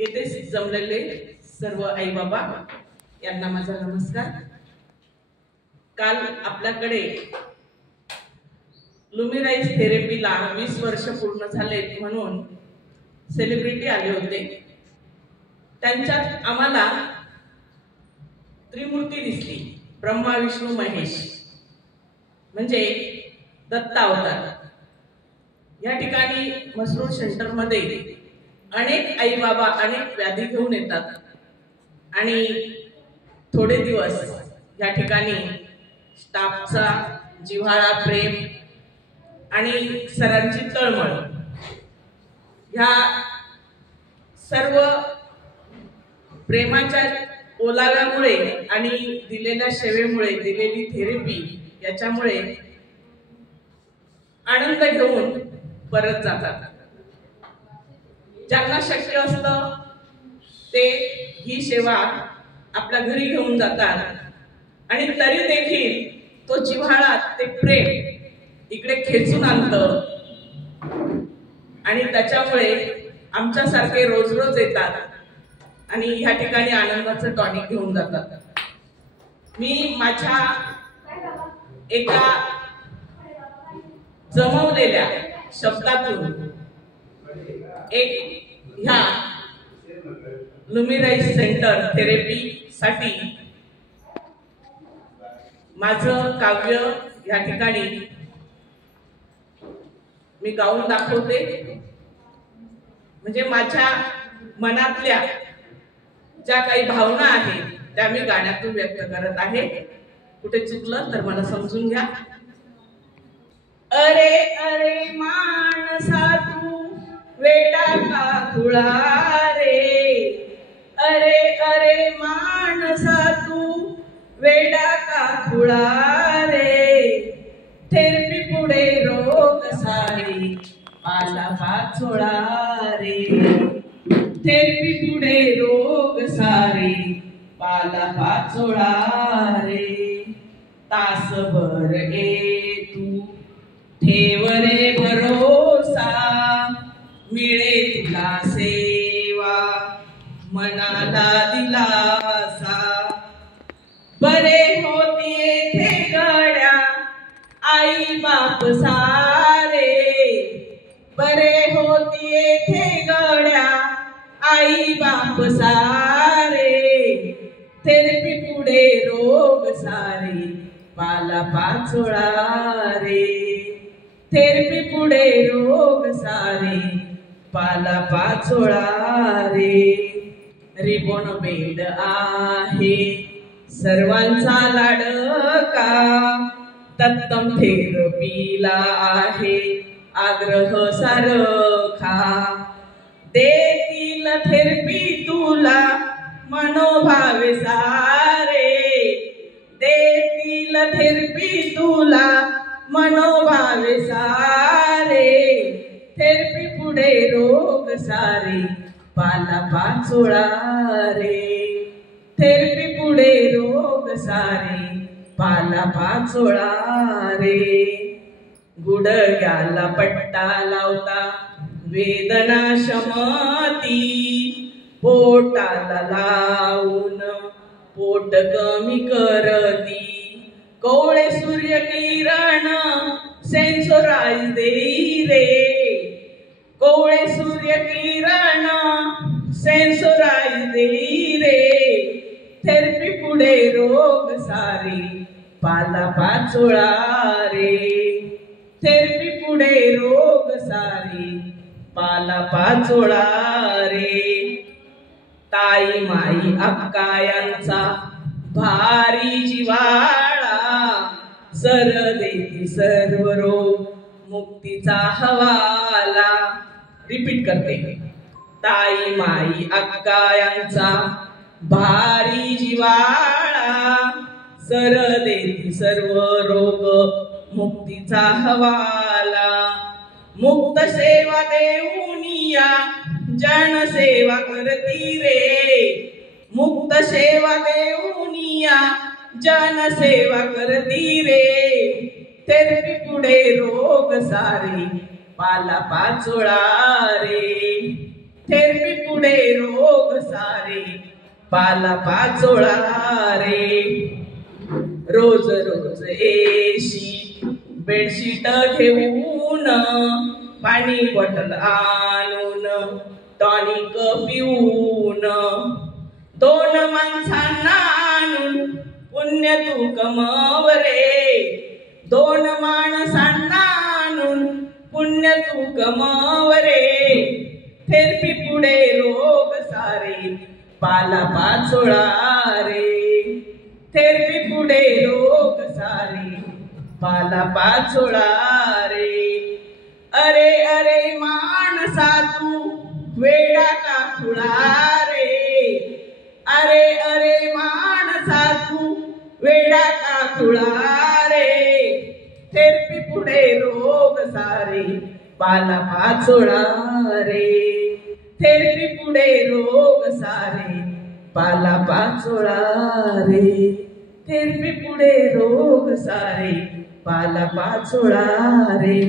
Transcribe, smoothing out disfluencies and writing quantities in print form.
येथे जमलेले सर्व आई बाबा यांना माझा नमस्कार। काल आपल्याकडे लुमिराइज थेरपीला 20 वर्ष पूर्ण झाले म्हणून सेलिब्रिटी आले होते। त्यांच्यात आम्हाला त्रिमूर्ती दिसली, ब्रह्मा विष्णू महेश म्हणजे दत्ता अवतार। या ठिकाणी मसरूळ सेंटर मध्ये अनेक आई बाबा अनेक व्याधी घेऊन येतात आणि थोडे दिवस या ठिकाणी स्टाफचा जिव्हाळा, प्रेम आणि सरांची तळमळ ह्या सर्व प्रेमाच्या ओलाव्यामुळे आणि दिलेल्या सेवेमुळे, दिलेली थेरपी याच्यामुळे आनंद घेऊन परत जातात। ज्यांना शक्य असतं ते ही सेवा आपल्या घरी घेऊन जातात आणि तरी देखील तो जिव्हाळा, ते प्रेम इकडे खेचून आणतं आणि त्याच्यामुळे आमच्यासारखे रोज रोज येतात आणि ह्या ठिकाणी आनंदाचं टॉनिक घेऊन जातात। मी माझ्या एका जमवलेल्या शब्दातून एक ह्या लुमिराइज सेंटर थेरपी साठी माझं काव्य या ठिकाणी मी गाऊन दाखवते। म्हणजे माझ्या मनातल्या ज्या काही भावना आहेत त्या मी गाण्यातून व्यक्त करत आहे। कुठे चुकलं तर मला समजून घ्या। अरे अरे माणसा तू वेडा का खुळा रे, अरे अरे माणसा तू वेडा का खुळा रे, थेरपी पुढे रोग सारे पाला पाचोळा रे, थेरपी पुढे रोग सारे पाला पाचोळा रे, तासभर ए तू ठेव रे भरोसा, मिळे तुला सेवा मनाला दिलासा, बरे होतीये थे गड्या आई बाप सारे, बरे होतीये थे गड्या आई बाप सारे, थेरपी पुढे रोग सारे पाला पाचोळा रे, थेरपी पुढे रोग सारे पाला पाचोळा रे, रिबोन बेड आहे सर्वांचा लाडका, तत्तम थेरपीला आहे आग्रह सारखा, देतील थेरपी तुला मनोभावे सारे, देतील थेरपी तुला मनोभावे सारे, थेरपी पुढे रोग सारे पाला पाचोळा रे, थेरपी पुढे रोग सारे पाला पाचोळा रे, गुडघ्याला पट्टा लावता वेदना शमती, पोटाला लावून पोट कमी करती, कोवळे सूर्य किरण सेन्सोराइज देई रे, कोवळे सूर्य किरण सेन्सोराइज देई रे, थेरपी पुढे रोग सारे पाला पाचोळा रे, थेरपी पुढे रोग सारे पाला पाचोळा रे, ताई माई अक्का यांचा भारी जिव्हाळा, सर देती सर्व रोग मुक्तीचा हवाला। रिपीट करते, ताई माई अक्का यांचा भारी जिव्हाळा, सर देती सर्व रोग मुक्तीचा हवाला, मुक्त सेवा देऊनिया जन सेवा करती रे, मुक्त सेवा देऊनिया जन सेवा करती रे, थेरपी पुढे रोग सारे पाला पाचोळा रे, थेरपी पुढे रोग सारे पाला पाचोळा रे. रोज रोज येशी बेडशीट घेऊन पाणी बॉटल आणून टॉनिक पिऊन दोन माणसांना आणून पुण्य तू कमव रे. दोन माणसांना आणून पुण्य तू कमव रे. थेरपी पुढे रोग सारे पाला पाचोळा रे. थेरपी पुढे रोग सारे पाला पाचोळा रे. अरे अरे माणसा तू वेडा का खुळा रे. अरे अरे माणसा तू वेडा का खुळा रे. थेरपी पुढे रोग सारे पाला पाचोळा रे. थेरपी पुढे रोग सारे पाला पाचोळा रे. थेरपी पुढे रोग सारे पाला पाचोळा रे.